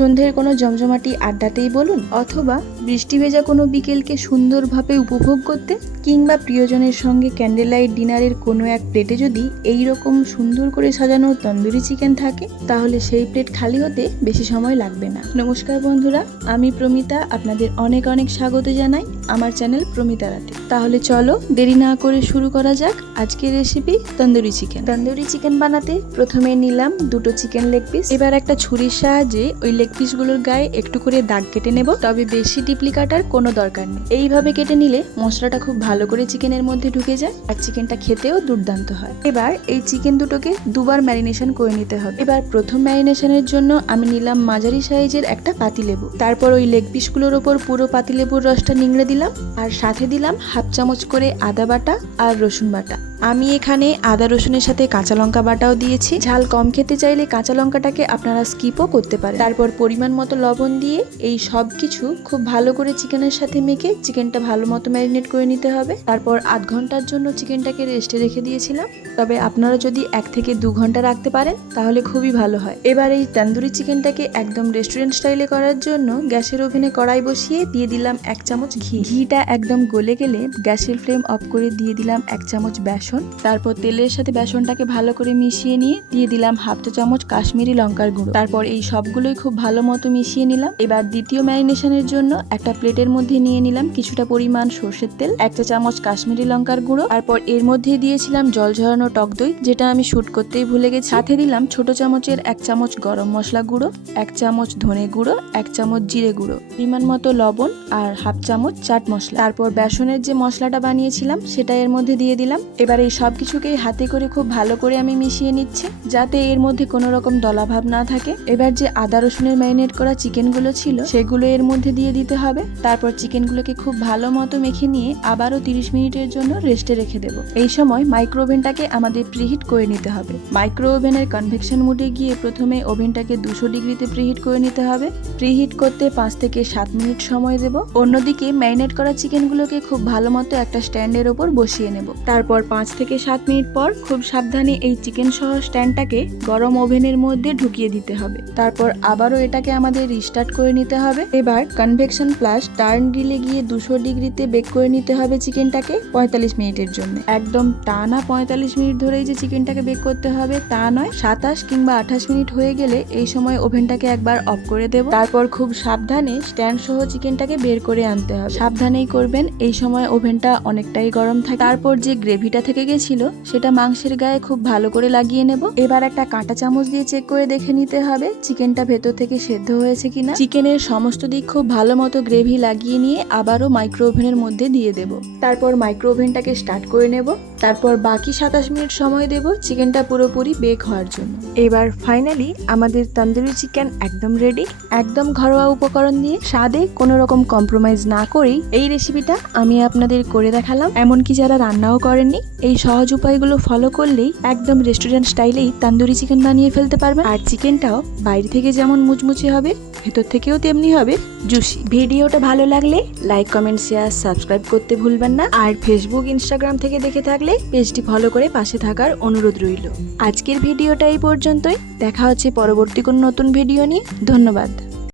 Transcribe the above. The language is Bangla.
সন্ধ্যের কোনো জমজমাটি আড্ডাতেই বলুন অথবা বৃষ্টি ভেজা কোনো বিকেলকে সুন্দরভাবে উপভোগ করতে কিংবা প্রিয়জনের সঙ্গে ক্যান্ডেল লাইট ডিনারের কোনো এক প্লেটে যদি এই রকম সুন্দর করে সাজানো তন্দুরি চিকেন থাকে তাহলে সেই প্লেট খালি হতে বেশি সময় লাগবে না। নমস্কার বন্ধুরা আমি প্রমিতা আপনাদের অনেক অনেক স্বাগত জানাই আমার চ্যানেল প্রমিতা রাতে। তাহলে চলো দেরি না করে শুরু করা যাক আজকের recipe tandoori chicken tandoori chicken বানাতে প্রথমে নিলাম দুটো চিকেন লেগ পিস এবার একটা ছুরির সাহায্যে ওই লেগ পিসগুলোর গায়ে একটু করে দাগ কেটে নেব। তবে বেশি ডিপলি কাটার কোনো দরকার নেই। এইভাবে কেটে নিলে মশলাটা খুব ভালো করে চিকেনের মধ্যে ঢুকে যায় আর চিকেনটা খেতেও দুর্দান্ত হয়। এবার এই চিকেন দুটোকে দুবার ম্যারিনেশন করে নিতে হবে। এবার প্রথম ম্যারিনেশনের জন্য আমি নিলাম মাঝারি সাইজের একটা পাতিলেবু। তারপর ওই লেগ পিসগুলোর ওপর পুরো পাতিলেবুর রসটা নিংড়ে দিলাম। আর সাথে দিলাম হাফ চামচ করে আদা বাটা আর রসুন বাটা। আমি এখানে আদা রসুনের সাথে কাঁচা লঙ্কা বাটাও দিয়েছি। ঝাল কম খেতে চাইলে কাঁচা লঙ্কাটাকে আপনারা স্কিপও করতে পারেন। তারপর পরিমাণ মতো লবণ দিয়ে এই সব কিছু খুব ভালো করে চিকেনের সাথে মেখে চিকেনটা ভালো মতো ম্যারিনেট করে নিতে হবে। তারপর আধ ঘণ্টার জন্য চিকেনটাকে রেস্টে রেখে দিয়েছিলাম। তবে আপনারা যদি এক থেকে দু ঘণ্টা রাখতে পারেন, তাহলে খুবই ভালো হয়। এবার এই তান্দুরি চিকেনটাকে একদম রেস্টুরেন্ট স্টাইলে করার জন্য গ্যাসের ওভেনে কড়াই বসিয়ে দিয়ে দিলাম এক চামচ ঘি। ঘিটা একদম গলে গেলে গ্যাসের ফ্লেম অফ করে দিয়ে দিলাম এক চামচ বেসন। তারপর তেলের সাথে বেসনটাকে ভালো করে মিশিয়ে নিয়ে দিয়ে দিলাম হাফ চা চামচ কাশ্মীরি লঙ্কার গুঁড়ো। তারপর এই সবগুলোই খুব ভালো মতো মিশিয়ে নিলাম। এবার দ্বিতীয় ম্যারিনেশনের জন্য একটা প্লেটের মধ্যে নিয়ে নিলাম কিছুটা পরিমাণ সর্ষের তেল, এক চা চামচ কাশ্মীরি লঙ্কার গুঁড়ো, তারপর এর মধ্যে দিয়েছিলাম জল ঝরানো টক দই, যেটা আমি শুট করতেই ভুলে গেছি। সাথে দিলাম ছোট চামচের এক চামচ গরম মশলা গুঁড়ো, এক চামচ ধনে গুঁড়ো, এক চামচ জিরে গুঁড়ো, পরিমাণ মতো লবণ আর হাফ চামচ চাট মশলা। তারপর বেসনের যে মশলাটা বানিয়েছিলাম সেটা এর মধ্যে দিয়ে দিলাম। এবার এই সব কিছুকেই হাতে করে খুব ভালো করে আমি মিশিয়ে নিচ্ছি, যাতে এর মধ্যে কোনো রকম দলাভাব না থাকে। এবার যে আদা রসুনের ম্যারিনেট করা চিকেনগুলো ছিল, সেগুলো এর মধ্যে দিয়ে দিতে হবে। তারপর চিকেনগুলোকে খুব ভালো মতো মেখে নিয়ে আবারও তিরিশ মিনিটের জন্য রেস্টে রেখে দেব। এই সময় মাইক্রো ওভেনটাকে আমাদের প্রিহিট করে নিতে হবে। মাইক্রো ওভেনের কনভেকশন মোডে গিয়ে প্রথমে ওভেনটাকে দুশো ডিগ্রিতে প্রিহিট করে নিতে হবে। প্রিহিট করতে পাঁচ থেকে সাত মিনিট সময় দেব। অন্যদিকে ম্যারিনেট করা চিকেনগুলোকে খুব ভালো মতো একটা স্ট্যান্ডের ওপর বসিয়ে নেব। তারপর পাঁচ থেকে সাত মিনিট পর খুব সাবধানে এই চিকেন সহ স্ট্যান্ডটাকে গরম ওভেনের মধ্যে ঢুকিয়ে দিতে হবে। তারপর আবারও এটাকে আমাদের রিস্টার্ট করে নিতে হবে। এবার কনভেকশন প্লাস টার্ন গ্রিলে গিয়ে দুশো ডিগ্রিতে বেক করে নিতে হবে চিকেনটাকে পঁয়তাল্লিশ মিনিটের জন্য। একদম টানা পঁয়তাল্লিশ মিনিট ধরেই যে চিকেনটাকে বেক করতে হবে তা নয়, সাতাশ কিংবা আঠাশ মিনিট হয়ে গেলে এই সময় ওভেনটাকে একবার অফ করে দেব। তারপর খুব সাবধানে স্ট্যান্ড সহ চিকেনটাকে বের করে আনতে হবে। সাবধানেই করবেন, এই সময় ওভেনটা অনেকটাই গরম থাকে। তারপর যে গ্রেভিটা থেকে গেছিল, সেটা মাংসের গায়ে খুব ভালো করে লাগিয়ে নেব। এবার একটা কাঁটা চামচ দিয়ে চেক করে দেখে নিতে হবে, চিকেনটা ভেতর থেকে সেদ্ধ হয়েছে কিনা। চিকেনের সমস্ত দিক খুব ভালো মতো গ্রেভি লাগিয়ে নিয়ে আবারও মাইক্রো ওভেনের মধ্যে দিয়ে দেব। তারপর মাইক্রো ওভেনটাকে স্টার্ট করে নেব। তারপর বাকি সাতাশ মিনিট সময় দেব চিকেনটা পুরোপুরি বেক হওয়ার জন্য। এবার ফাইনালি আমাদের তন্দুরি চিকেন একদম রেডি একদম ঘরোয়া উপকরণ দিয়ে স্বাদে কোনো রকম কম্প্রোমাইজ না করেই এই রেসিপিটা আমি আপনাদের করে দেখালাম। এমনকি যারা রান্নাও করেননি এই সহজ উপায়গুলো ফলো করলেই একদম রেস্টুরেন্ট স্টাইলেই তান্দুরি চিকেন বানিয়ে ফেলতে পারবেন। আর চিকেনটাও বাইরে থেকে যেমন মুচমুচে হবে, ভেতর থেকেও তেমনি হবে জুসি ভিডিওটা ভালো লাগলে লাইক কমেন্ট শেয়ার সাবস্ক্রাইব করতে ভুলবেন না। আর ফেসবুক ইনস্টাগ্রাম থেকে দেখে থাকলে পেজটি ফলো করে পাশে থাকার অনুরোধ রইল। আজকের ভিডিওটা এই পর্যন্তই। দেখা হচ্ছে পরবর্তী কোনো নতুন ভিডিও নিয়ে। ধন্যবাদ।